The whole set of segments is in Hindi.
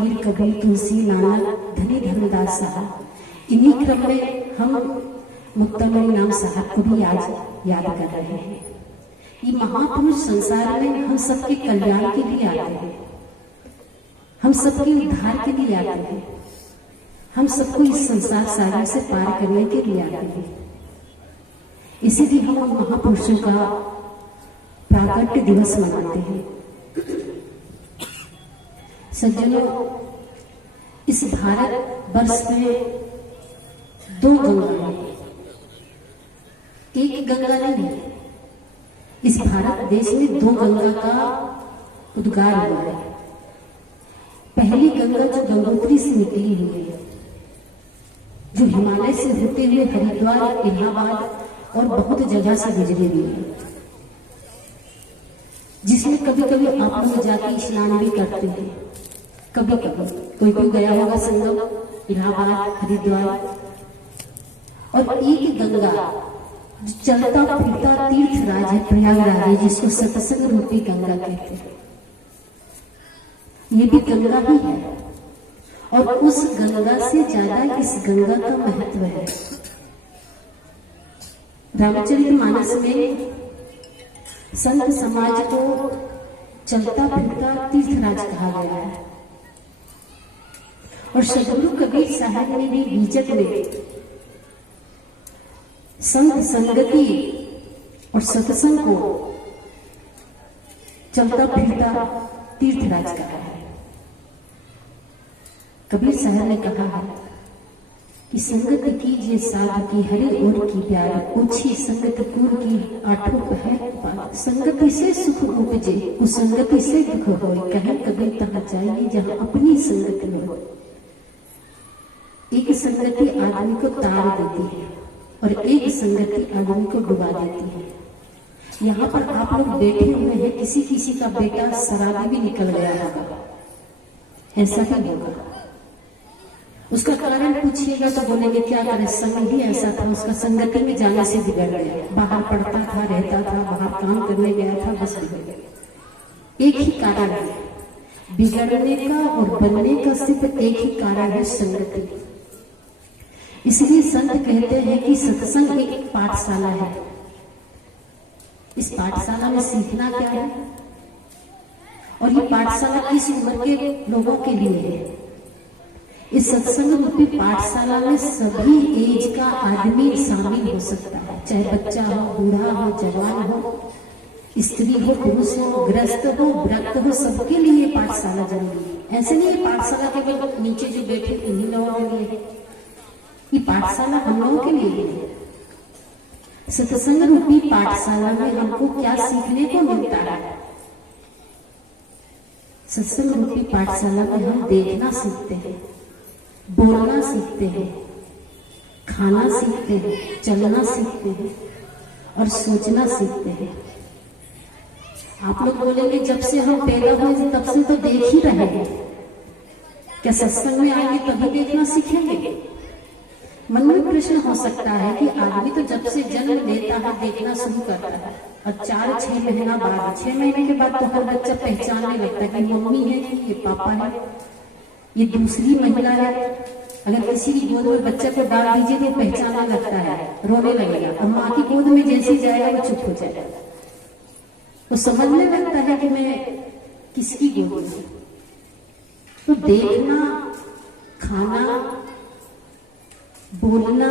महावीर, कबीर, तुलसी, नानक, धनी धर्मदास साहब, इन्हीं क्रम में हम मुक्तामणि नाम साहब को भी आज याद कर रहे हैं। ये महापुरुष संसार में हम सबके कल्याण के लिए आते हैं, हम सबके उद्धार के लिए आते हैं, हम सबको इस संसार सागर से पार करने के लिए आते हैं। इसीलिए हम उन महापुरुषों का प्राकट्य दिवस मनाते हैं। सज्जनों, इस भारत वर्ष में दो गंगा है, एक गंगा नहीं है। इस भारत देश में दो गंगा का उद्गार हुआ है। पहली गंगा जो गंगोत्री से निकली हुई है, जो हिमालय से होते हुए हरिद्वार, इलाहाबाद और बहुत जगह से गुजरी हुई है, जिसमें कभी कभी आप लोग जाके स्नान भी करते हैं। कभी कभी कोई गया होगा संगम, इलाहाबाद, हरिद्वार। और एक गंगा जो चलता फिरता तीर्थ राज है, प्रयागराज है, जिसको सत्संग रूपी गंगा कहते हैं। ये भी गंगा ही है, और उस गंगा से ज्यादा इस गंगा का महत्व है। रामचरितमानस में संत समाज को चलता फिरता तीर्थराज कहा गया है। और सदगुरु कबीर साहब ने भी बीजक में संत संगति और सत्संग को चलता फिरता तीर्थराज कहा है। कबीर साहब ने कहा है कि संगत कीजिए साधु की, हरे और की प्यार, पूछी संगत पूर की, आठों पहर पार। संगति से सुख उपजे, उस संगति से दुख होय, कहे कबीर तहाँ चाहिए जहां अपनी संगति हो। एक संगति आदमी को तार देती है और एक संगति आदमी को डुबा देती है। यहाँ पर आप लोग बैठे हुए हैं, किसी किसी का बेटा शराबी भी निकल गया होगा, ऐसा ही होगा। उसका कारण पूछिएगा तो बोलेंगे क्या करे, संग ही ऐसा था, उसका संगति में जाने से बिगड़ गया। बाहर पढ़ता था, रहता था, बाहर काम करने गया था, बस बिगड़ गया। एक ही कारण है बिगड़ने का और बनने का, सिर्फ एक ही कारण है, संगति। इसलिए संत कहते हैं कि सत्संग एक पाठशाला है। इस पाठशाला में सीखना क्या है, और ये पाठशाला किस उम्र के लोगों के लिए है। इस सत्संग रूपी पाठशाला में सभी एज का आदमी शामिल हो सकता है, चाहे बच्चा हो, बूढ़ा हो, जवान हो, स्त्री हो, पुरुष हो, ग्रस्त हो, व्रत हो, सबके लिए पाठशाला जरूरी है। ऐसे नहीं है पाठशाला केवल नीचे जो बैठे उन्हीं लोगों के लिए, ये पाठशाला हम लोगों के लिए है। सत्संग रूपी पाठशाला में हमको क्या सीखने को मिलता है? सत्संग रूपी पाठशाला में हम देखना सीखते हैं, बोलना सीखते हैं, खाना सीखते हैं, चलना सीखते हैं और सोचना सीखते हैं। आप लोग बोलेंगे जब से हम पैदा हुए तब से तो देख ही रहे हैं, क्या सत्संग में आएंगे तभी देखना सीखेंगे? मन में प्रश्न हो सकता है कि आदमी तो जब से जन्म लेता है देखना शुरू करता है, और 4-6 महीना बाद, 6 महीने के बाद तो हर बच्चा पहचानने लगता है कि मम्मी है, ये पापा है, ये दूसरी महिला है। अगर किसी की गोद में बच्चे को डाल दीजिए तो पहचानने लगता है, रोने लगेगा, और माँ की गोद में जैसे जाएगा वो चुप हो जाएगा, वो समझने लगता है कि मैं किसकी गोद में। तो देखना, खाना, बोलना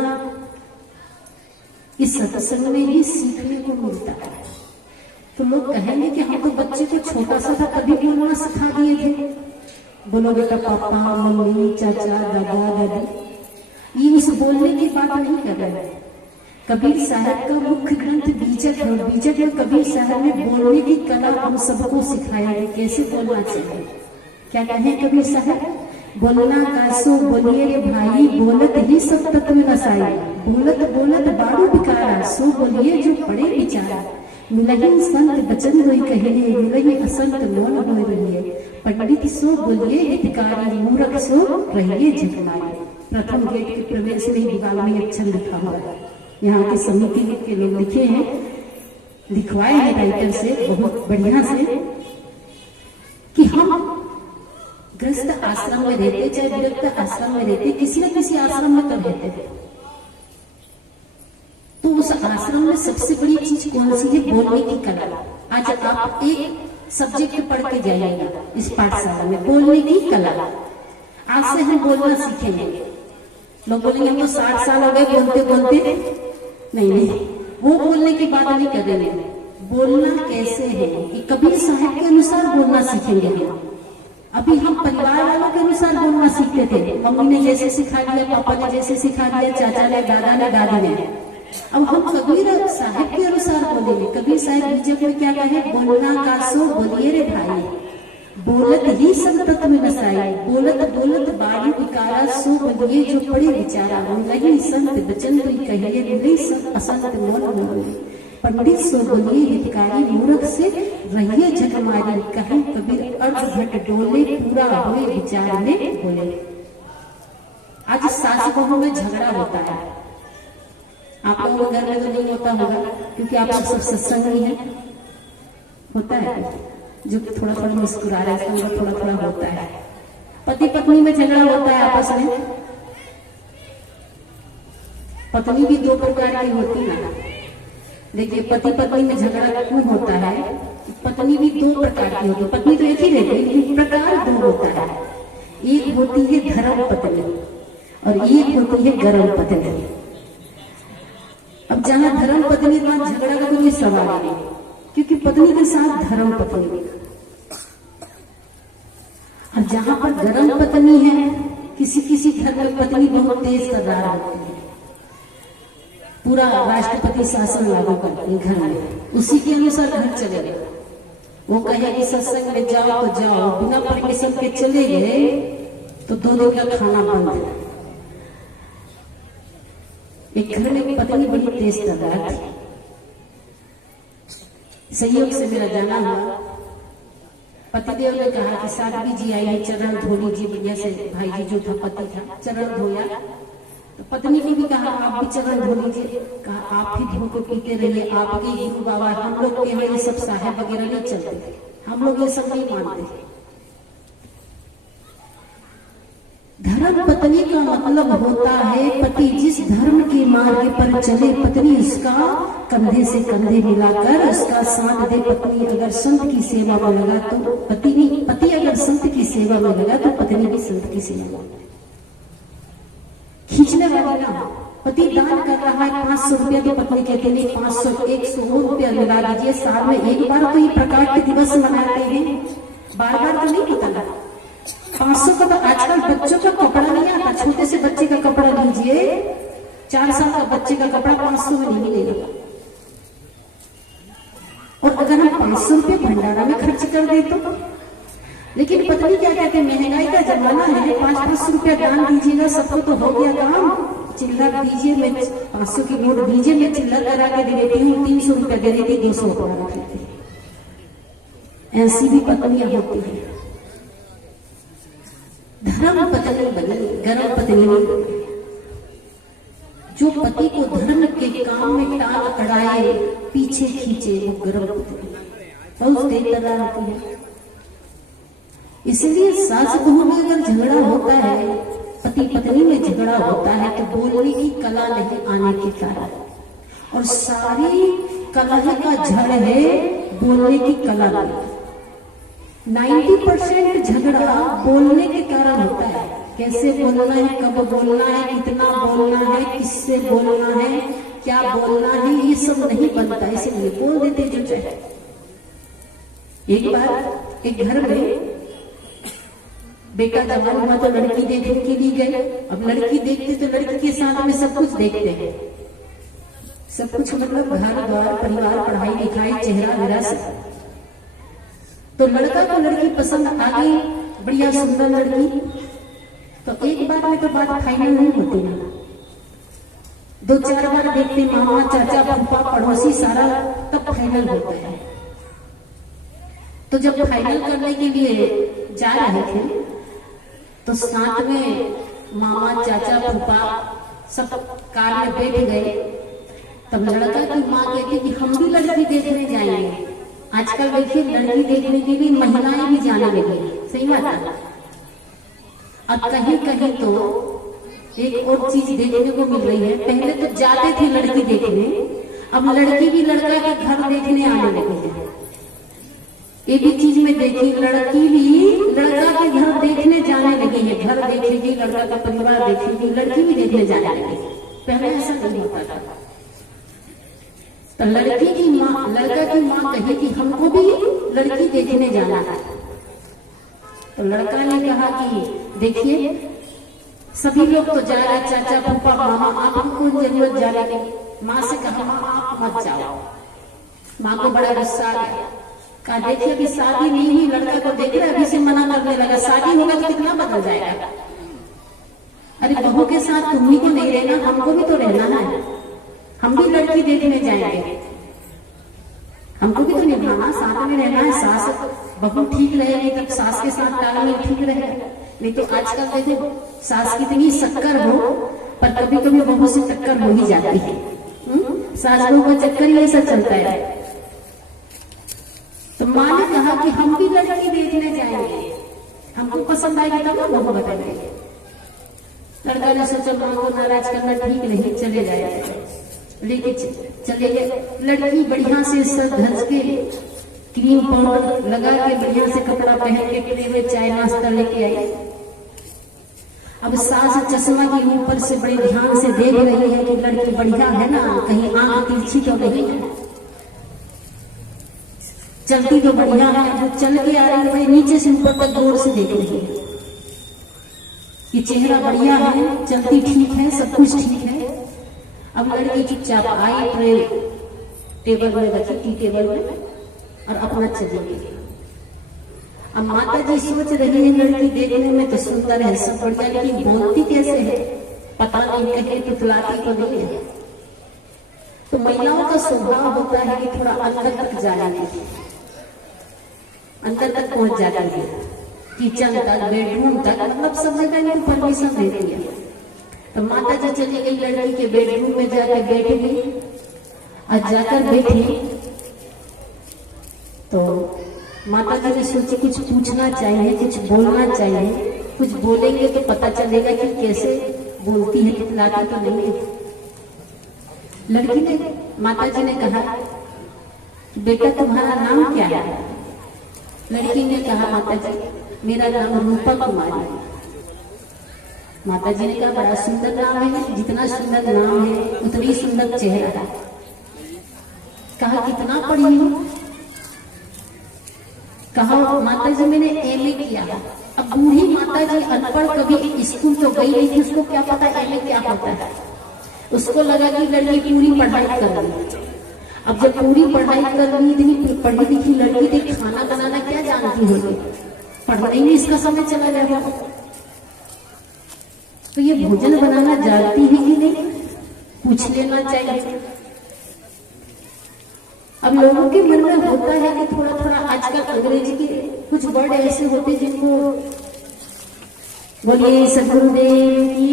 इस सत्संग में ही सीखने को मिलता है। तो लोग कहेंगे कि हम तो बच्चे को छोटा सा था तभी बोलना सिखा दिए थे। बोलो बेटा पापा, मम्मी, चाचा, दादा, दादी, ये उस बोलने की बात नहीं कर रहे हैं। कबीर साहब का मुख्य ग्रंथ बीजक है, और बीजक में कबीर साहब ने बोलने की कला हम सबको सिखाया है, कैसे बोलना चाहिए। क्या कहे कबीर साहब? बोलना कासो बोलिए रे भाई, बोलत ही सब तत्व नसाई, बोलत बोलत बारू बिकारा, सो बोलिए जो पड़े विचारा। मिलही संत बचन होई कहिए, मिलही असंत मौन होई रहिए, पंडित सो बोलिए हितकारी, मूर्ख सो रहिए झकमारी। प्रथम गेट के प्रवेश में दीवार में अक्षर लिखा हुआ है, यहाँ के समिति के लोग लिखे हैं, लिखवाए हैं राइटर से बहुत बढ़िया से, कि हम गृहस्थ आश्रम में रहते चाहे विरक्त आश्रम में रहते, किसी न किसी आश्रम में तो रहते थे। तो उस आश्रम में सबसे बड़ी चीज कौन सी है? बोलने की कला। आज आप एक सब्जेक्ट पढ़ के जाइएगा इस पाठशाला में, बोलने की कला। आज से हम बोलना सीखेंगे। लोग बोलेंगे हम तो 60 साल हो गए बोलते बोलते। नहीं, वो बोलने की बात नहीं कर रहे हैं। बोलना कैसे है कि कबीर साहब के अनुसार बोलना सीखेंगे हम। अभी हम परिवार वालों के अनुसार बोलना सीखते थे। मम्मी ने जैसे सिखा दिया, पापा ने जैसे सिखा दिया, चाचा ने, दादा ने, दादी ने। अब हम कबीर साहब के अनुसार बोलेंगे। कबीर साहब बीजक में क्या कहे? बोलना का सो बोलिए रे भाई, बोलत ही सब तत्व नसाई, बोलत बोलत बाड़ी विकारा सो बोलिए जो पड़े विचारा, नहीं संत बचन तुम कहिए, नहीं सब असंत मोल मोल, पंडित सो बोलिए हितकारी, मूर्ख से रहिए झकमारी, कहीं कबीर अर्थ घट डोले, पूरा हुए विचार में बोले। आज सास बहू में झगड़ा होता है। आप लोगों के घर में तो नहीं होता होगा क्योंकि आप लोग सब सत्संग में हैं। होता है जो थोड़ा थोड़ा मुस्कुरा रहे हैं, थोड़ा थोड़ा होता है। पति पत्नी में झगड़ा होता है आपस में। पत्नी भी दो प्रकार की होती है। देखिए पति पत्नी में झगड़ा क्यों होता है? पत्नी भी दो प्रकार की होती है। पत्नी तो एक ही रहती है लेकिन प्रकार दो होता है। एक होती है धर्म पत्नी और एक होती है गर्म पत्नी। अब जहां धर्म पत्नी का झगड़ा का कोई सवाल नहीं, क्योंकि पत्नी के साथ धर्म पत्नी। और जहां पर गर्म पत्नी है, किसी किसी घर में पत्नी बहुत तेज तर्रार होती है, पूरा राष्ट्रपति शासन लागू करती है घर में, उसी के अनुसार घर चलेगा। वो कहे कि सत्संग में जाओ तो जाओ, बिना परमिशन के चले गए तो 2 दिन का खाना बंद है। एक घर में पत्नी बड़ी तेज तर्रार थी। संयोग से मेरा जाना हुआ। पतिदेव ने कहा कि साध्वी जी आइए, चरण धो लीजिए। भैया से भाई जी जो था पति था, चरण धोया। तो पत्नी को भी कहा आप भी चरण धो लीजिए। कहा आप ही धो को पीते रहिए, आपके गुरु बाबा, हम लोग के यहाँ ये सब साहेब वगैरह नहीं चलते, हम लोग ये सब नहीं मानते। धर्म पत्नी का मतलब होता है पति जिस धर्म के मार्ग पर चले, पत्नी उसका कंधे से कंधे मिलाकर उसका साथ दे। पत्नी अगर संत की सेवा में लगा तो पति अगर संत की सेवा में लगा तो पत्नी भी संत की सेवा में। खींचने वाली ना, पति दान कर रहा है 500 रुपया तो पत्नी कहती नहीं 500 100 रुपया मिला दीजिए। साल में एक बार तो ये प्रकाश दिवस मनाते हैं, बार बार तो नहीं होता। 500 का तो आजकल बच्चों का कपड़ा नहीं आता। छोटे से बच्चे का कपड़ा लीजिए, 4 साल का बच्चे का कपड़ा 500 में नहीं मिलेगा। और अगर हम 500 रुपये भंडारा में खर्च कर दे तो, लेकिन पत्नी क्या कहते हैं, महंगाई का जमाना है, 500 रुपया दान दीजिएगा सबको तो हो गया काम। चिल्लर दीजिए, मैं 500 की नोट दीजिए, मैं चिल्लर करा के दे देती हूँ, 300 रुपया दे देती, 200 रुपया रख लेती। ऐसी भी पत्नियां होती है। धर्म पत्नी बनी, गर्म पत्नी नहीं। जो पति को धर्म के काम में टाल अड़ाए, पीछे खींचे, वो गर्म पत्नी बहुत तेज तर्रार होती है। इसलिए सास बहू में अगर झगड़ा होता है, पति पत्नी में झगड़ा होता है, तो बोलने की कला नहीं आने के कारण, और सारी कलह का जड़ है बोलने की कला नहीं। 90% झगड़ा बोलने के कारण होता है। कैसे बोलना है, कब बोलना है, कितना बोलना है, किससे बोलना है, क्या बोलना है, ये सब नहीं बनता, इसलिए बोल देते जो चाहे। एक बार एक घर में बेटा जवान हुआ तो लड़की देखने के लिए गए। अब लड़की देखते तो लड़की के साथ में सब कुछ देखते हैं, सब कुछ मतलब घर द्वार परिवार, पढ़ाई लिखाई, चेहरा मेरा सब। तो लड़का को लड़की पसंद आ गई, बढ़िया सुंदर लड़की। तो एक बार में तो बात फाइनल नहीं होती ना, 2-4 बार देखते, मामा चाचा फूफा पड़ोसी सारा, तब फाइनल होता है। तो जब फाइनल करने के लिए जा रहे थे तो साथ में मामा चाचा फूफा सब कार में बैठ गए। तब लड़का की माँ कहती कि हम भी लड़की देखने जाएंगे। आजकल देखिए लड़की देखने के लिए महिलाएं भी जाने लगी, सही बात है। अब कहीं कहीं तो एक और चीज देखने को मिल रही है। पहले तो जाते थे लड़की देखने, अब लड़की भी लड़का के घर देखने आने लगी है। ये भी चीज में देखी, लड़की भी लड़का के घर देखने जाने लगी है। घर देखेगी, लड़का का परिवार देखेगी, लड़की भी देखने जाने लगी। पहले ऐसा नहीं होता था। तो लड़की की माँ, लड़का की माँ कहेगी हमको भी लड़की देखने जाना है। तो लड़का ने कहा कि देखिए सभी लोग तो जा रहे, चाचा फूफा मामा, आप हमको जरूरत जाने की। माँ से कहा माँ आप मत जाओ। माँ को बड़ा गुस्सा आ गया। कहा देखिए अभी शादी नहीं हुई, लड़का को देख रहे अभी से मना करने लगा, शादी होगा तो कितना बदल जाएगा। अरे बहू के साथ तुम्ही को नहीं रहना, हमको भी तो रहना है, हम भी लड़की देखने जाएंगे, हमको भी तो निभाना, साथ में रहना है। सास बहू ठीक रहेगी तब सास के साथ तालमेल ठीक रहेगा। नहीं तो आजकल देखो सास कितनी शक्कर हो पर कभी कभी बहू से टक्कर हो ही जाती है। सास बहू का चक्कर ही ऐसा चलता है। तो माँ ने कहा कि हम भी लड़की देखने जाएंगे, हमको पसंद आएगी तब ना बहू बताएंगे। लड़का ने सोचा माँ को नाराज करना ठीक नहीं, चले जाए। लेके चले गए। लड़की बढ़िया से सज धज के क्रीम पाउडर लगा के बढ़िया से कपड़ा पहन के पीले हुए चाय नाश्ता लेके आई। अब सास चश्मा के ऊपर से बड़े ध्यान से देख रही है कि लड़की बढ़िया है ना, कहीं आंख तिरछी तो नहीं है, चलती तो बढ़िया है। जो चल के आ रही है नीचे से ऊपर तक गौर से देख रही है कि चेहरा बढ़िया है, चलती ठीक है, सब कुछ ठीक है। अब लड़की चुपचाप आई, ट्रे टेबल में रखी, टी टेबल में, और अपना चली गई। अब माता जी सोच रही है लड़की देखने में तो सुंदर है, सब बढ़िया, लेकिन बोलती कैसे है पता नहीं, कहीं तुतलाती तो नहीं है। तो महिलाओं का स्वभाव होता है कि थोड़ा अंदर तक जाने, अंदर तक पहुंच जाती है, किचन तक, बेडरूम तक, मतलब सब जगह इनको परमिशन देती है। तो माता जी चली गई लड़की के बेडरूम में, जाकर बैठ गई। और जाकर बैठी तो माता जी ने सोची कुछ पूछना चाहिए, कुछ बोलना चाहिए, कुछ बोलेंगे तो पता चलेगा कि कैसे बोलती है, कितलाती तो नहीं है। लड़की ने, माता जी ने कहा बेटा तुम्हारा नाम क्या है? लड़की ने कहा माता जी मेरा नाम रूपा कुमारी है। माता जी ने कहा बड़ा सुंदर नाम है, जितना सुंदर नाम है उतनी सुंदर चेहरा है। कहा कितना पढ़ी हो? कहा माता जी मैंने एमए किया। अब बूढ़ी माता जी अनपढ़, कभी स्कूल तो गई नहीं थी, उसको क्या पता एमए क्या होता है। उसको लगा कि लड़की पूरी पढ़ाई कर रही। अब जब पूरी पढ़ाई कर रही, इतनी पढ़ी लिखी लड़की थी, खाना बनाना क्या जानती होगी, पढ़ने में इसका समय चला जाएगा। तो ये भोजन बनाना जानती है कि नहीं, पूछ लेना चाहिए। अब लोगों के मन में होता है कि थोड़ा थोड़ा आजकल अंग्रेजी के कुछ वर्ड ऐसे होते जिनको बोलिए सदगुरुदेव की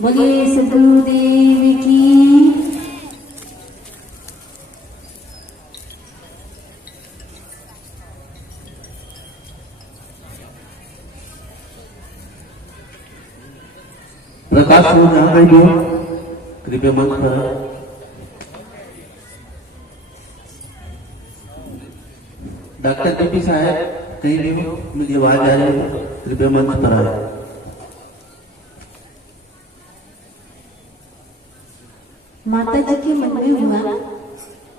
बोलिए सदगुरुदेव की। प्रकाश जहाँ गई हो कृपया मंच पर। डॉक्टर दीपी साहब कहीं भी हो, मुझे आवाज आ रही है, कृपया मंच पर आए। माता जी के मन में हुआ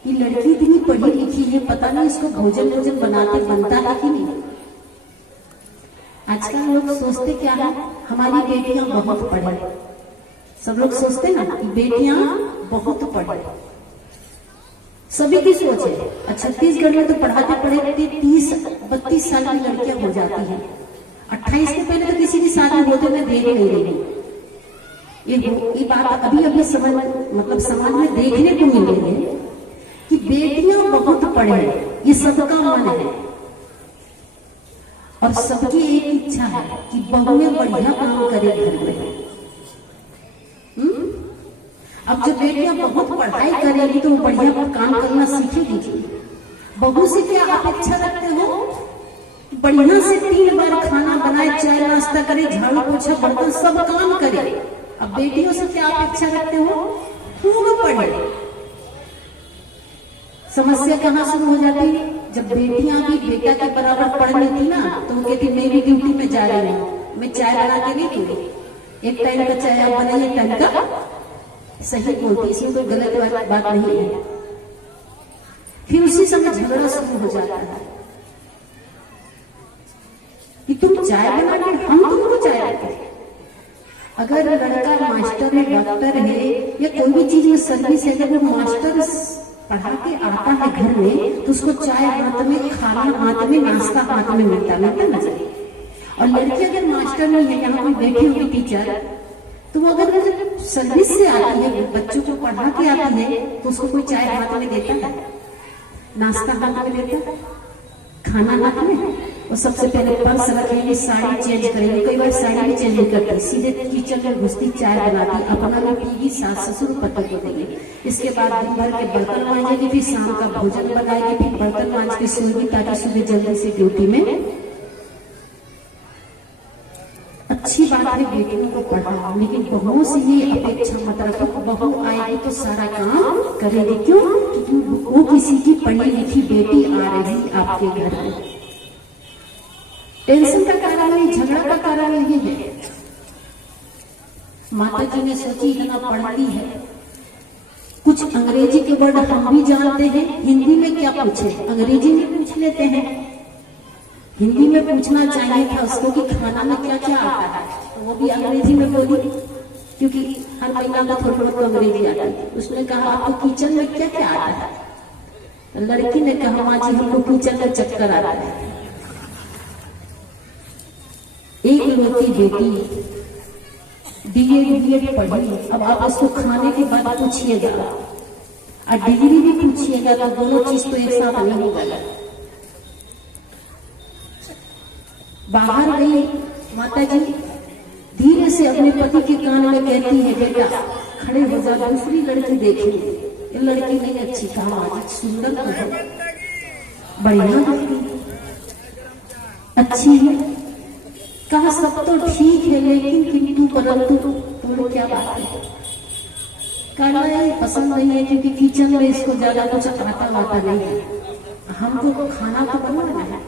कि लड़की इतनी पढ़ी लिखी है, पता नहीं इसको भोजन भोजन बनाते बनता है कि नहीं। आजकल लोग सोचते क्या है, हमारी बेटियां बहुत पढ़े। सब लोग सोचते ना कि बेटियां बहुत पढ़े, सभी की सोच है। छत्तीसगढ़ में तो पढ़ाते पढ़ाते 30-32 साल की लड़कियां हो जाती हैं। 28 के पहले तो किसी की शादी होते हुए देख नहीं रही। ये बात अभी अभी मतलब समाज में देखने को मिल रही है कि बेटियां बहुत पढ़े, ये सबका मन है और सबकी एक इच्छा है कि बहुएं बढ़िया काम करे घर में। अब जब बेटियां बहुत पढ़ाई करेगी तो वो बढ़िया काम करना सीखेगी। बहू से क्या अपेक्षा रखते हो? बढ़िया से 3 बार खाना बनाए, चाय नाश्ता करे, झाड़ू पोछा बर्तन सब काम करे। अब बेटियों से क्या अपेक्षा रखते हो? खूब पढ़े। समस्या कहाँ शुरू हो जाती है? जब बेटियां भी बेटा के बराबर पढ़ लेती ना तो वो कहती मैं भी ड्यूटी में जा रही हूँ, मैं चाय बना के नहीं पीऊंगी। एक टाइम का चाय आप बनाइए, एक टाइम का सही बोलती, इसमें कोई गलत बात नहीं है। फिर उसी समय झगड़ा शुरू हो जाता है कि तुम चाय बना के हम तुमको चाय देते। अगर लड़का मास्टर है, डॉक्टर है या कोई भी चीज में सर्विस है, जब वो मास्टर पढ़ा के आता है घर में तो उसको चाय हाथ में, खाना हाथ में, नाश्ता हाथ में मिलता नजर। और लड़की अगर मास्टर नहीं है, यहाँ पे बैठी हुई टीचर, तो वो अगर सर्विस से आती है, बच्चों को पढ़ा के आती है, तो उसको कोई चाय हाथ में देता है, नाश्ता हाथ में देता है, खाना हाथ में। वो सबसे पहले पर्स रखेगी, साड़ी चेंज करेगी, कई बार साड़ी भी चेंज नहीं करती, सीधे किचन में घुसती, चाय बनाती, अपना भी पीगी, सास ससुर पति को देगी। इसके बाद दिन भर के बर्तन मांजेगी, फिर शाम का भोजन बनाएगी, फिर बर्तन मांज के सोएगी ताकि सुबह जल्दी से ड्यूटी में। अच्छी बात है बेटियों को पढ़ाओ, लेकिन बहुओं से ये अपेक्षा मत रखो बहू आएगी तो सारा काम करेगी। क्यों? क्योंकि वो किसी की पढ़ी लिखी बेटी आ रही आपके घर में। टेंशन का कारण नहीं, झगड़ा का कारण यही है। माता जी ने सोची इतना पढ़ती है, कुछ अंग्रेजी के वर्ड हम भी जानते हैं, हिंदी में क्या पूछे, अंग्रेजी में पूछ लेते हैं। हिंदी में पूछना चाहिए था उसको कि खाना में क्या क्या आता है, तो वो भी अंग्रेजी में बोली, क्योंकि हर महिला को थोड़ी बहुत अंग्रेजी आती है। उसने कहा आपको किचन में क्या क्या आता है? तो लड़की ने कहा माँ जी हमको किचन में चक्कर आता है। एक लड़की बेटी बीएड पढ़ी, अब आप उसको खाने के बाद पूछिएगा और डिग्री भी पूछिएगा तो दोनों चीज तो एक साथ नहीं होगा। बाहर गई माता जी, धीरे से अपने पति के कान में कहती है बेटा खड़े हो जा, दूसरी लड़की देखेंगे। ये लड़की नहीं अच्छी, कहा आज सुंदर तो है, बढ़िया दिखती, अच्छी है, कहा सब तो ठीक है लेकिन किंतु परंतु तुम्हें क्या बात है? कहना है पसंद नहीं है क्योंकि किचन में इसको ज्यादा कुछ आता वाता नहीं है, हमको खाना तो बनाना है।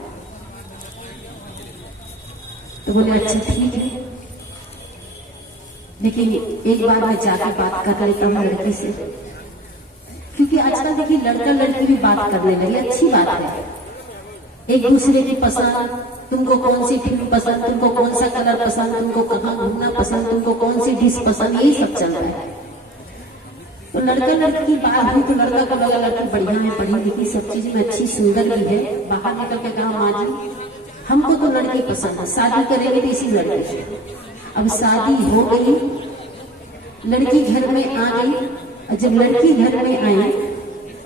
तो बोले अच्छा ठीक है, लेकिन एक बार मैं जाकर बात कर लेता हूँ लड़की से, क्योंकि आजकल देखिए लड़का लड़की भी बात करने लगी, अच्छी बात है। एक दूसरे की पसंद, तुमको कौन सी फिल्म पसंद, तुमको कौन सा कलर पसंद, तुमको कहाँ घूमना पसंद, तुमको कौन सी डिश पसंद, यही सब चल रहा है। तो लड़का लड़की की बात हुई तो लड़का को लगा लड़की बढ़िया है, पढ़ी लिखी, सब चीज में अच्छी सुंदर भी है। बाहर निकल के कहा माँ जी हमको तो लड़की पसंद है, शादी करेंगे तो इसी लड़के से। अब शादी हो गई, लड़की घर में आ गई, और जब लड़की घर में आई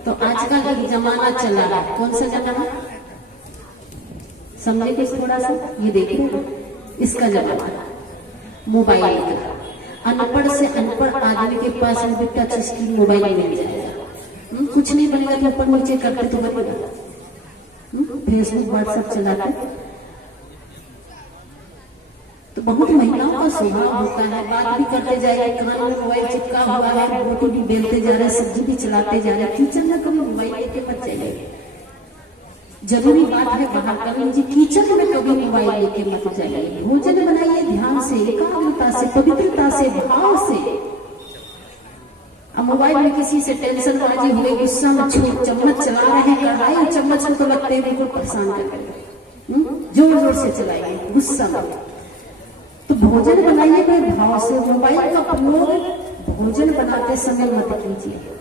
तो आजकल एक जमाना चला है, कौन सा जमाना समझे कुछ थोड़ा सा? ये देखो इसका जमाना मोबाइल का। अनपढ़ से अनपढ़ आदमी के पास भी टच स्क्रीन मोबाइल मिल जाएगा, कुछ नहीं बनेगा तो ऊपर नीचे करके तो बनेगा, फेसबुक व्हाट्सएप चलाते। तो बहुत महिलाओं का स्वभाव होता है, बात भी करते जाएगा, कान में मोबाइल चिपका हुआ है, रोटी भी बेलते जा रहे, सब्जी भी चलाते जा रहे, किचन में कभी मोबाइल लेके मत जाइए। जरूरी बात है बाहर का जी, किचन में कभी मोबाइल लेके मत जाइए। भोजन बनाइए ध्यान से, एकाग्रता से, पवित्रता से, भाव से। अब मोबाइल में किसी से टेंशन बाजी हुए, गुस्सा में चम्मच चला रहे हैं, कढ़ाई चम्मच को तो लगते हैं बिल्कुल परेशान कर रहे, जोर जोर से चलाइए गुस्सा में। तो भोजन बनाइए कोई भाव से, मोबाइल का प्रयोग भोजन बनाते समय मत कीजिए।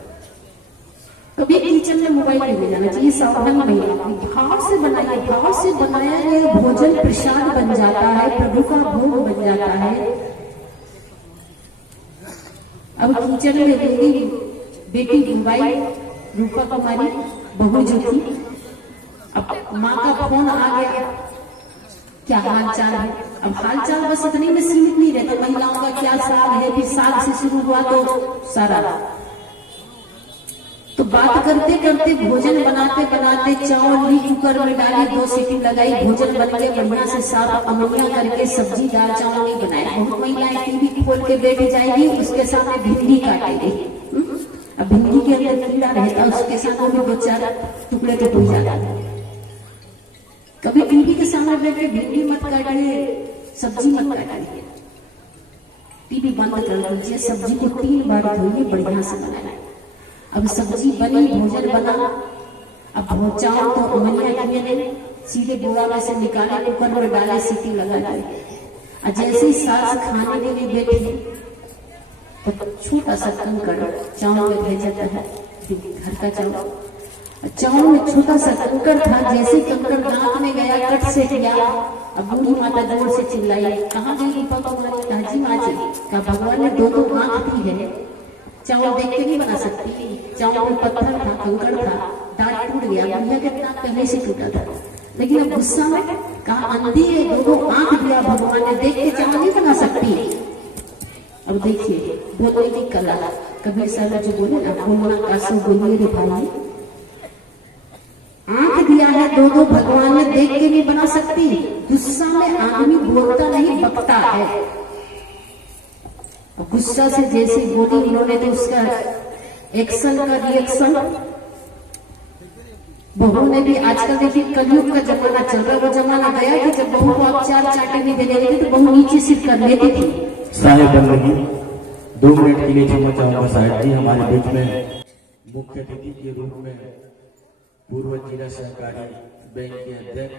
कभी किचन में मोबाइल नहीं जाना चाहिए, सावधान महिला, भाव से बनाइए। भाव से बनाया गया भोजन प्रसाद बन जाता है, प्रभु का भोग बन जाता है। अब किचन में देगी बेटी मोबाइल, रूपा कुमारी बहू जो थी, अब माँ का फोन आ गया, क्या हाल चाल है, अब हालचाल बस इतने में सीमित नहीं रहता, महिलाओं का क्या साग है, फिर साग से शुरू हुआ तो सारा, तो बात करते करते भोजन बनाते बनाते चावल ली कुकर में डाली, 2 सीटी लगाई, भोजन बन के बढ़िया से साफ अमनिया करके सब्जी दाल चावल नहीं बनाए। बहुत महिलाएं टीवी खोल के बैठ जाएगी, उसके सामने भिंडी काटेगी। अब भिंडी के अंदर कीड़ा रहता, उसके साथ वो भी 2-4 टुकड़े तो टूट जाता है। कभी टीवी के सामने बैठ के भिंडी मत काटिए, सब्जी मत काटिए, टीवी बंद कर दीजिए, सब्जी को 3 बार धोइए, बढ़िया से बनाए। अब सब्जी बनी, भोजन बना, अब चावल तो अमनिया किए, सीधे बोरा में से निकाले, कुकर में डाले, सीटी लगा दी। जैसे ही सास खाने के लिए बैठी तो छोटा सा कंकड़ चावल में भेज जाता है, घर का चावल में छोटा सा कंकड़ था। जैसे कंकड़ दांत में गया, कट से गया। अब बूढ़ी माता जोर से चिल्लाई, कहाँ गई रूपा तुम्हारी? ताजी माँ जी का भगवान ने 2 आंख दी है, चावल देख के नहीं बना सकती। चावल में पत्थर था, कंकड़ था, दांत टूट गया, बुढ़िया के दांत पहले से टूटा था, लेकिन अब गुस्सा में कहा अंधी है, 2 आंख दिया भगवान ने, देख के चावल नहीं बना सकती। अब देखिए बोलने की कला, कबीर साहब जो बोले ना, बोलना कासू बोलिए रे भाई, आंख दिया है 2 भगवान ने, देख के नहीं बना सकती। गुस्सा में आदमी बोलता नहीं, बकता है। गुस्सा से जैसे बोली उन्होंने, तो उसका एक्शन का रिएक्शन बहू ने भी। आजकल देखिए कलयुग का जमाना चल रहा है, वो जमाना गया कि जब बहू को आप 4 चाटे नहीं देने लगे तो बहू नीचे सिर कर लेती थी। साहेब बन लगी 2 मिनट के लिए क्षमा चाहूंगा। साहेब जी हमारे बीच में मुख्य अतिथि के रूप में पूर्व जिला सहकारी बैंक के अध्यक्ष